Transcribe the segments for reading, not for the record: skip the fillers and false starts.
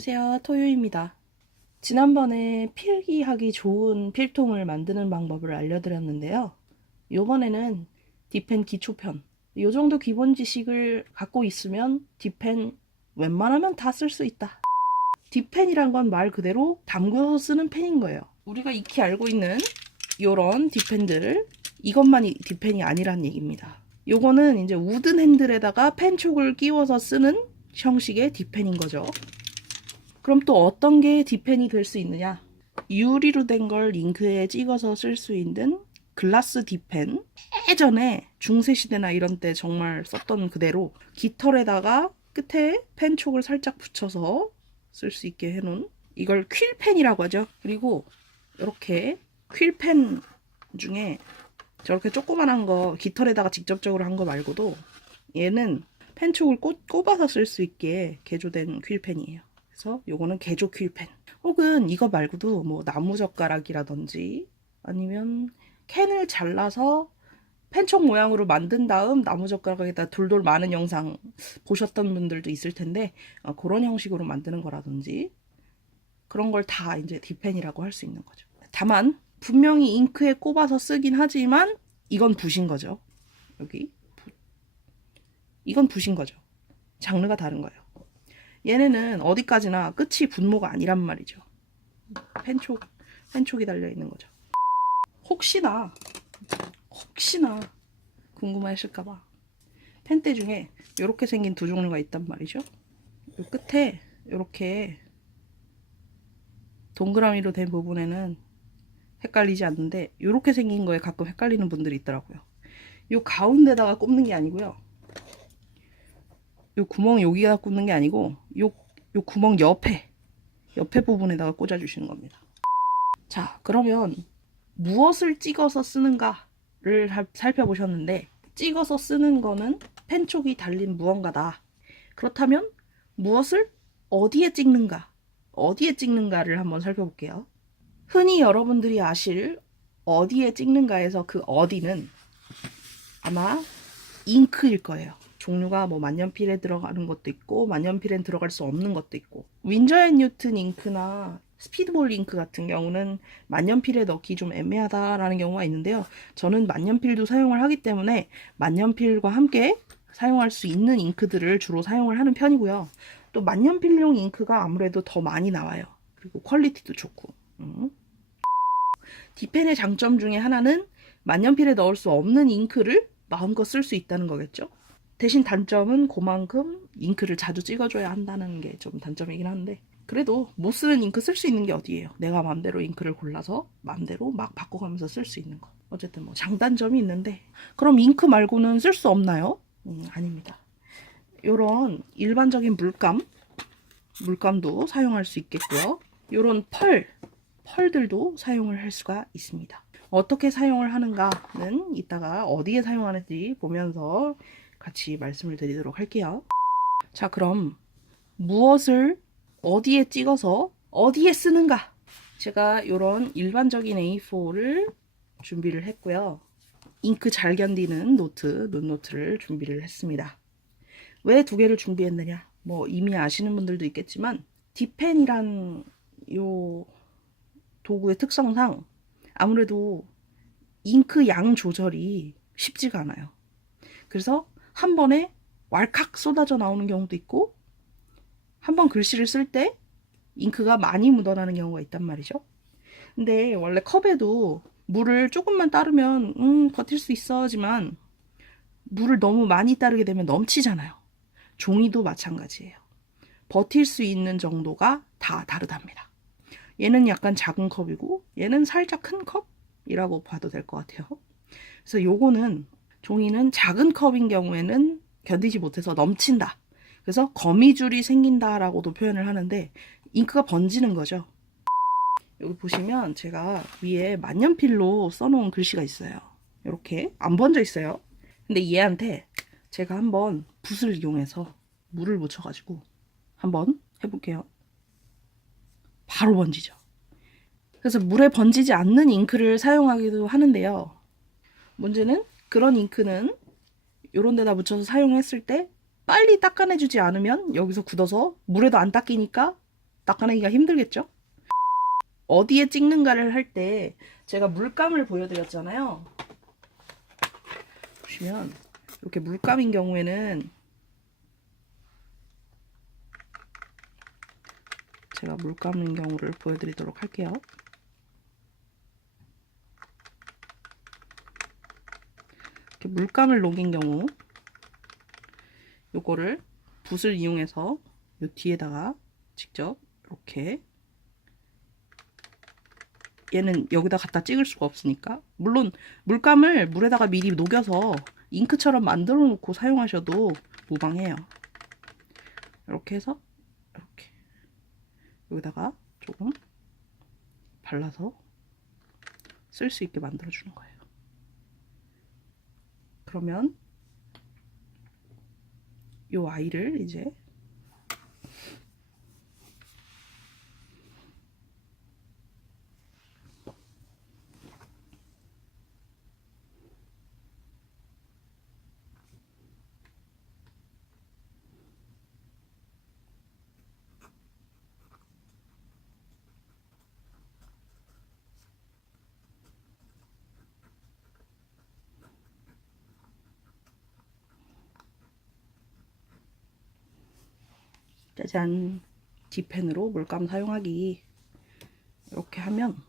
안녕하세요. 토요입니다. 지난번에 필기하기 좋은 필통을 만드는 방법을 알려드렸는데요. 이번에는 디펜 기초편. 이 정도 기본 지식을 갖고 있으면 디펜 웬만하면 다 쓸 수 있다. 디펜이란 건 말 그대로 담궈서 쓰는 펜인 거예요. 우리가 익히 알고 있는 이런 디펜들, 이것만이 디펜이 아니란 얘기입니다. 요거는 이제 우든 핸들에다가 펜촉을 끼워서 쓰는 형식의 디펜인 거죠. 그럼 또 어떤 게 디펜이 될 수 있느냐? 유리로 된 걸 잉크에 찍어서 쓸 수 있는 글라스 디펜. 예전에 중세시대나 이런 때 정말 썼던 그대로 깃털에다가 끝에 펜촉을 살짝 붙여서 쓸 수 있게 해놓은 이걸 퀼펜이라고 하죠. 그리고 이렇게 퀼펜 중에 저렇게 조그만한 거 깃털에다가 직접적으로 한 거 말고도 얘는 펜촉을 꼽아서 쓸 수 있게 개조된 퀼펜이에요. 그래서 요거는 개조 퀼펜. 혹은 이거 말고도 뭐 나무젓가락이라든지 아니면 캔을 잘라서 펜촉 모양으로 만든 다음 나무젓가락에다 돌돌 많은 영상 보셨던 분들도 있을 텐데 그런 형식으로 만드는 거라든지 그런 걸 다 이제 디펜이라고 할 수 있는 거죠. 다만 분명히 잉크에 꼽아서 쓰긴 하지만 이건 붓인 거죠. 여기 이건 붓인 거죠. 장르가 다른 거예요. 얘네는 어디까지나 끝이 분모가 아니란 말이죠. 펜촉이 달려있는 거죠. 혹시나 궁금하실까봐 펜대 중에 이렇게 생긴 두 종류가 있단 말이죠. 이 끝에 이렇게 동그라미로 된 부분에는 헷갈리지 않는데 이렇게 생긴 거에 가끔 헷갈리는 분들이 있더라고요. 이 가운데다가 꼽는 게 아니고요. 이 구멍 여기가 꽂는 게 아니고 요 구멍 옆에 부분에다가 꽂아주시는 겁니다. 자, 그러면 무엇을 찍어서 쓰는가를 살펴보셨는데 찍어서 쓰는 거는 펜촉이 달린 무언가다. 그렇다면 무엇을 어디에 찍는가를 한번 살펴볼게요. 흔히 여러분들이 아실 어디에 찍는가에서 그 어디는 아마 잉크일 거예요. 종류가 뭐 만년필에 들어가는 것도 있고 만년필엔 들어갈 수 없는 것도 있고 윈저 앤 뉴튼 잉크나 스피드볼 잉크 같은 경우는 만년필에 넣기 좀 애매하다라는 경우가 있는데요. 저는 만년필도 사용을 하기 때문에 만년필과 함께 사용할 수 있는 잉크들을 주로 사용을 하는 편이고요. 또 만년필용 잉크가 아무래도 더 많이 나와요. 그리고 퀄리티도 좋고. 디펜의 장점 중에 하나는 만년필에 넣을 수 없는 잉크를 마음껏 쓸 수 있다는 거겠죠. 대신 단점은 그만큼 잉크를 자주 찍어줘야 한다는 게 좀 단점이긴 한데 그래도 못 쓰는 잉크 쓸 수 있는 게 어디예요. 내가 마음대로 잉크를 골라서 마음대로 막 바꿔가면서 쓸 수 있는 거. 어쨌든 뭐 장단점이 있는데 그럼 잉크 말고는 쓸 수 없나요? 아닙니다. 요런 일반적인 물감도 사용할 수 있겠고요. 요런 펄들도 사용을 할 수가 있습니다. 어떻게 사용을 하는가는 이따가 어디에 사용하는지 보면서 같이 말씀을 드리도록 할게요. 자, 그럼 무엇을 어디에 찍어서 어디에 쓰는가? 제가 이런 일반적인 A4를 준비를 했고요. 잉크 잘 견디는 논노트를 준비를 했습니다. 왜 두 개를 준비했느냐? 뭐 이미 아시는 분들도 있겠지만 디펜이란 요 도구의 특성상 아무래도 잉크 양 조절이 쉽지가 않아요. 그래서 한 번에 왈칵 쏟아져 나오는 경우도 있고 한 번 글씨를 쓸 때 잉크가 많이 묻어나는 경우가 있단 말이죠. 근데 원래 컵에도 물을 조금만 따르면 버틸 수 있어 하지만 물을 너무 많이 따르게 되면 넘치잖아요. 종이도 마찬가지예요. 버틸 수 있는 정도가 다 다르답니다. 얘는 약간 작은 컵이고 얘는 살짝 큰 컵이라고 봐도 될 것 같아요. 그래서 요거는 종이는 작은 컵인 경우에는 견디지 못해서 넘친다. 그래서 거미줄이 생긴다라고도 표현을 하는데 잉크가 번지는 거죠. 여기 보시면 제가 위에 만년필로 써놓은 글씨가 있어요. 이렇게 안 번져 있어요. 근데 얘한테 제가 한번 붓을 이용해서 물을 묻혀가지고 한번 해볼게요. 바로 번지죠. 그래서 물에 번지지 않는 잉크를 사용하기도 하는데요. 문제는 그런 잉크는 이런 데다 묻혀서 사용했을 때 빨리 닦아내주지 않으면 여기서 굳어서 물에도 안 닦이니까 닦아내기가 힘들겠죠? 어디에 찍는가를 할 때 제가 물감을 보여드렸잖아요. 보시면 이렇게 물감인 경우에는 제가 물감인 경우를 보여드리도록 할게요. 이렇게 물감을 녹인 경우 요거를 붓을 이용해서 요 뒤에다가 직접 이렇게, 얘는 여기다 갖다 찍을 수가 없으니까, 물론 물감을 물에다가 미리 녹여서 잉크처럼 만들어 놓고 사용하셔도 무방해요. 이렇게 해서 이렇게 여기다가 조금 발라서 쓸 수 있게 만들어 주는 거예요. 그러면 요 아이를 이제 짜잔, D펜으로 물감 사용하기. 이렇게 하면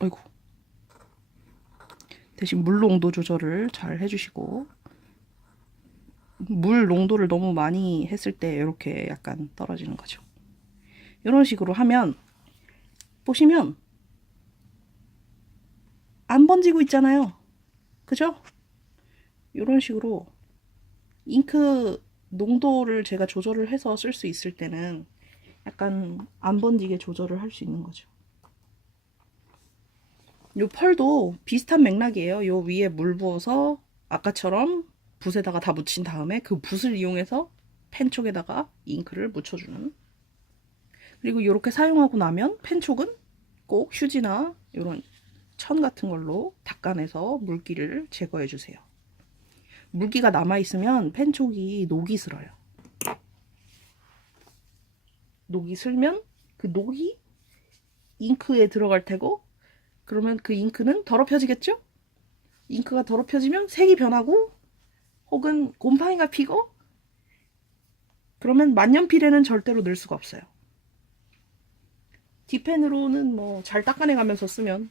어이구, 대신 물 농도 조절을 잘 해주시고, 물 농도를 너무 많이 했을 때 이렇게 약간 떨어지는 거죠. 이런 식으로 하면 보시면 안 번지고 있잖아요. 그죠? 이런 식으로 잉크 농도를 제가 조절을 해서 쓸 수 있을 때는 약간 안 번지게 조절을 할 수 있는 거죠. 요 펄도 비슷한 맥락이에요. 요 위에 물 부어서 아까처럼 붓에다가 다 묻힌 다음에 그 붓을 이용해서 펜 쪽에다가 잉크를 묻혀주는. 그리고 이렇게 사용하고 나면 펜 쪽은 꼭 휴지나 이런 천 같은 걸로 닦아내서 물기를 제거해 주세요. 물기가 남아있으면 펜 쪽이 녹이 슬어요. 녹이 슬면 그 녹이 잉크에 들어갈 테고, 그러면 그 잉크는 더럽혀지겠죠? 잉크가 더럽혀지면 색이 변하고 혹은 곰팡이가 피고, 그러면 만년필에는 절대로 넣을 수가 없어요. D펜으로는 뭐 잘 닦아내 가면서 쓰면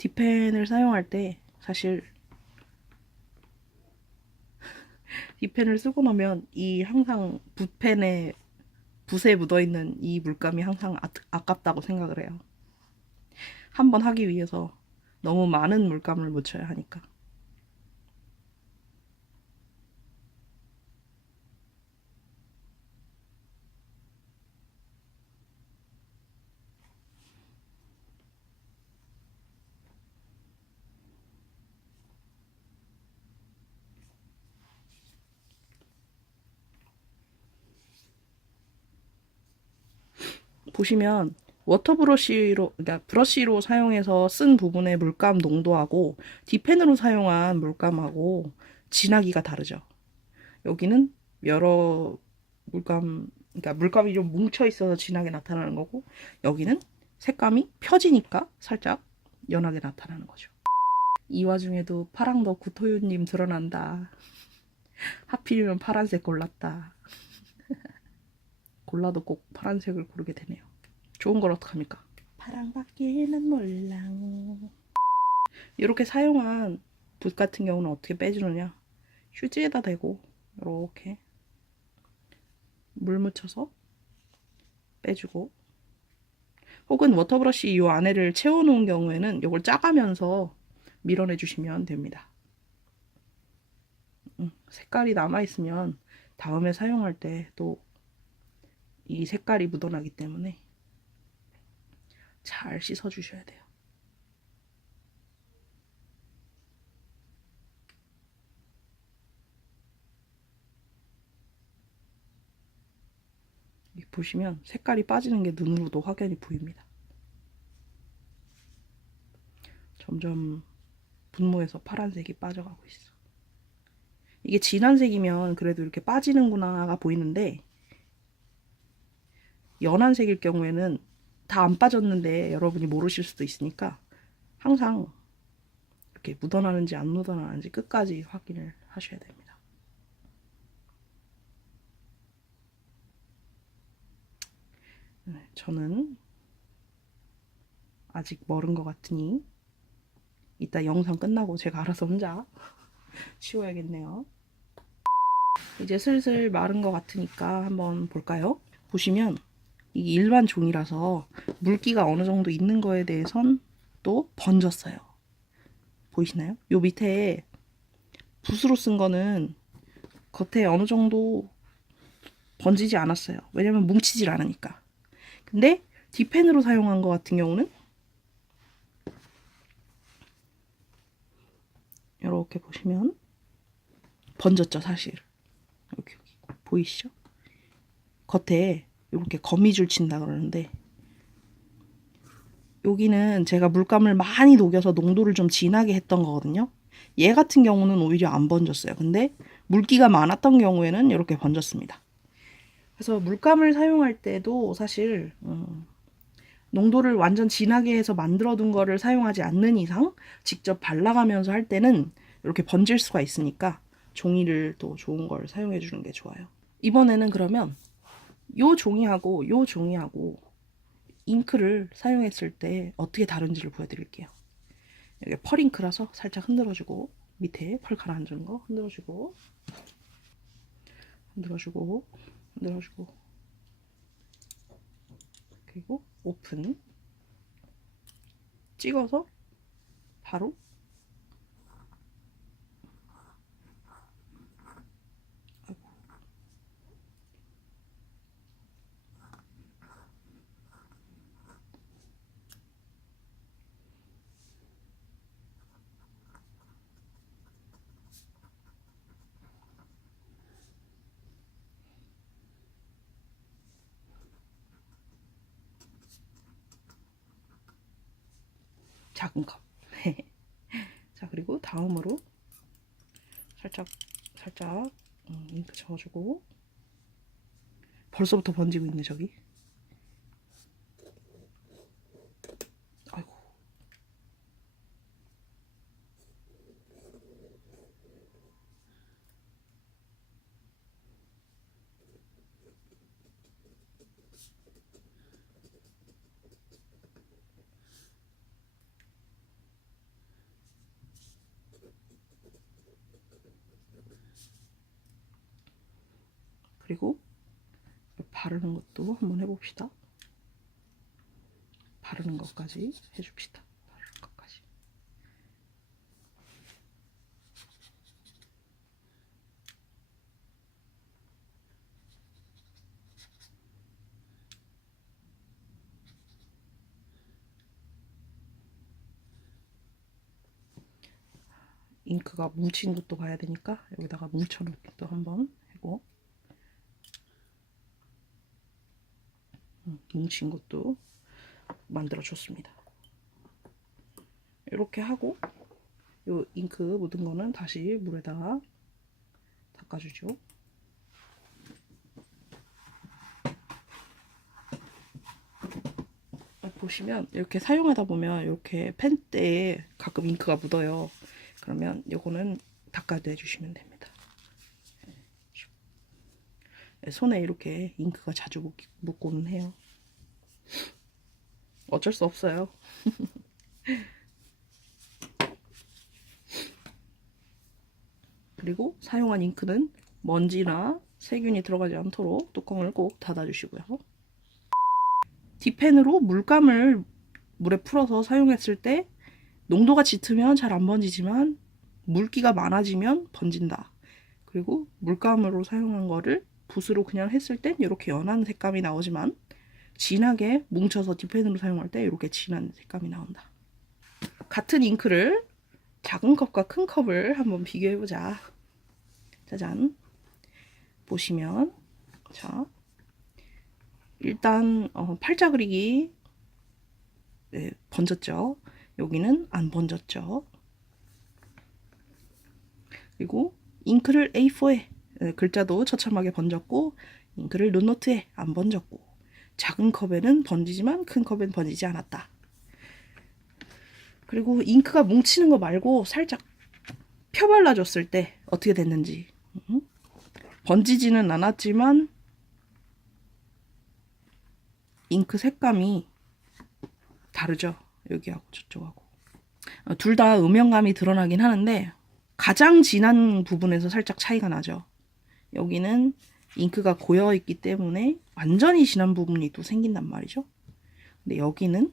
D펜을 사용할 때 사실 D펜을 쓰고 나면 이 항상 붓펜에 붓에 묻어있는 이 물감이 항상 아깝다고 생각을 해요. 한번 하기 위해서 너무 많은 물감을 묻혀야 하니까. 보시면 워터 브러쉬로, 그러니까 브러쉬로 사용해서 쓴 부분의 물감 농도하고 D펜으로 사용한 물감하고 진하기가 다르죠. 여기는 여러 물감, 그러니까 물감이 좀 뭉쳐 있어서 진하게 나타나는 거고, 여기는 색감이 펴지니까 살짝 연하게 나타나는 거죠. 이 와중에도 파랑더 구토유님 드러난다. 하필이면 파란색 골랐다. 골라도 꼭 파란색을 고르게 되네요. 좋은 걸 어떡합니까? 파랑밖에는 몰라. 이렇게 사용한 붓 같은 경우는 어떻게 빼주느냐? 휴지에다 대고 이렇게 물 묻혀서 빼주고, 혹은 워터브러쉬 이 안에를 채워놓은 경우에는 이걸 짜가면서 밀어내 주시면 됩니다. 색깔이 남아있으면 다음에 사용할 때 또 이 색깔이 묻어나기 때문에 잘 씻어주셔야 돼요. 보시면 색깔이 빠지는 게 눈으로도 확연히 보입니다. 점점 분무에서 파란색이 빠져가고 있어. 이게 진한 색이면 그래도 이렇게 빠지는구나가 보이는데 연한 색일 경우에는 다 안 빠졌는데 여러분이 모르실 수도 있으니까 항상 이렇게 묻어나는지 안 묻어나는지 끝까지 확인을 하셔야 됩니다. 저는 아직 멀은 것 같으니 이따 영상 끝나고 제가 알아서 혼자 치워야겠네요. 이제 슬슬 마른 것 같으니까 한번 볼까요? 보시면 이게 일반 종이라서 물기가 어느 정도 있는 거에 대해선 또 번졌어요. 보이시나요? 요 밑에 붓으로 쓴 거는 겉에 어느 정도 번지지 않았어요. 왜냐면 뭉치질 않으니까. 근데 뒷펜으로 사용한 것 같은 경우는 이렇게 보시면 번졌죠, 사실. 여기 보이시죠? 겉에 이렇게 거미줄 친다 그러는데 여기는 제가 물감을 많이 녹여서 농도를 좀 진하게 했던 거거든요. 얘 같은 경우는 오히려 안 번졌어요. 근데 물기가 많았던 경우에는 이렇게 번졌습니다. 그래서 물감을 사용할 때도 사실 농도를 완전 진하게 해서 만들어 둔 거를 사용하지 않는 이상 직접 발라가면서 할 때는 이렇게 번질 수가 있으니까 종이를 또 좋은 걸 사용해 주는 게 좋아요. 이번에는 그러면 요 종이하고 요 종이하고 잉크를 사용했을 때 어떻게 다른지를 보여드릴게요. 이게 펄잉크라서 살짝 흔들어주고 밑에 펄 가라앉은 거 흔들어주고 흔들어주고 흔들어주고 그리고 오픈 찍어서 바로 작은 컵. 자, 그리고 다음으로 살짝 잉크 적어주고 벌써부터 번지고 있네 저기. 아이고. 그리고 바르는 것도 한번 해봅시다. 바르는 것까지 해줍시다. 바르는 것까지. 잉크가 뭉친 것도 봐야 되니까 여기다가 뭉쳐놓기도 한번 하고 뭉친 것도 만들어 줬습니다. 이렇게 하고 요 잉크 묻은 거는 다시 물에다가 닦아주죠. 보시면 이렇게 사용하다 보면 이렇게 펜대에 가끔 잉크가 묻어요. 그러면 요거는 닦아내 주시면 됩니다. 손에 이렇게 잉크가 자주 묻고는 해요. 어쩔 수 없어요. 그리고 사용한 잉크는 먼지나 세균이 들어가지 않도록 뚜껑을 꼭 닫아주시고요. 뒷펜으로 물감을 물에 풀어서 사용했을 때 농도가 짙으면 잘 안 번지지만 물기가 많아지면 번진다. 그리고 물감으로 사용한 거를 붓으로 그냥 했을 땐 이렇게 연한 색감이 나오지만 진하게 뭉쳐서 딥펜으로 사용할 때 이렇게 진한 색감이 나온다. 같은 잉크를 작은 컵과 큰 컵을 한번 비교해보자. 짜잔. 보시면 자 일단 팔자 그리기 네, 번졌죠. 여기는 안 번졌죠. 그리고 잉크를 A4에 글자도 처참하게 번졌고 잉크를 론노트에 안 번졌고 작은 컵에는 번지지만 큰 컵엔 번지지 않았다. 그리고 잉크가 뭉치는 거 말고 살짝 펴발라줬을 때 어떻게 됐는지 번지지는 않았지만 잉크 색감이 다르죠. 여기하고 저쪽하고 둘 다 음영감이 드러나긴 하는데 가장 진한 부분에서 살짝 차이가 나죠. 여기는 잉크가 고여있기 때문에 완전히 진한 부분이 또 생긴단 말이죠. 근데 여기는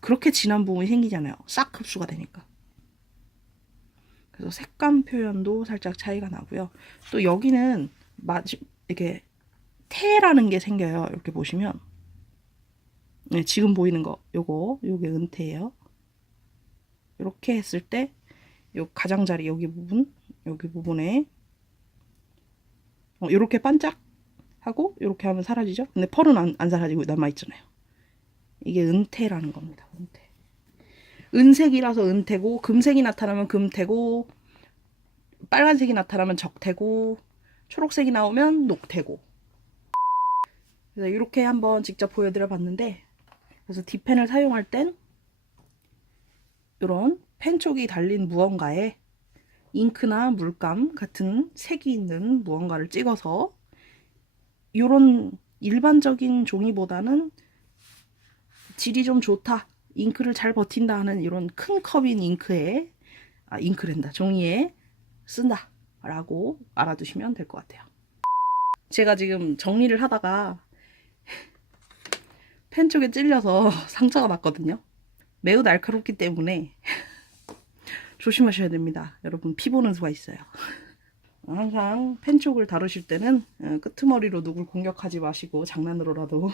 그렇게 진한 부분이 생기잖아요. 싹 흡수가 되니까. 그래서 색감 표현도 살짝 차이가 나고요. 또 여기는 이렇게 태라는 게 생겨요. 이렇게 보시면 네, 지금 보이는 거 요게 은태예요. 이렇게 했을 때 요 가장자리 여기 부분에 이렇게 반짝 하고 이렇게 하면 사라지죠. 근데 펄은 안 사라지고 남아있잖아요. 이게 은태라는 겁니다. 은태. 은색이라서 은태고 금색이 나타나면 금태고 빨간색이 나타나면 적태고 초록색이 나오면 녹태고. 그래서 이렇게 한번 직접 보여드려 봤는데 그래서 딥펜을 사용할 땐 이런 펜 쪽이 달린 무언가에 잉크나 물감 같은 색이 있는 무언가를 찍어서 이런 일반적인 종이보다는 질이 좀 좋다, 잉크를 잘 버틴다 하는 이런 큰 컵인 잉크랜다 종이에 쓴다 라고 알아두시면 될 것 같아요. 제가 지금 정리를 하다가 펜 쪽에 찔려서 상처가 났거든요. 매우 날카롭기 때문에 조심하셔야 됩니다. 여러분 피 보는 수가 있어요. 항상 펜 쪽을 다루실 때는 끄트머리로 누굴 공격하지 마시고 장난으로라도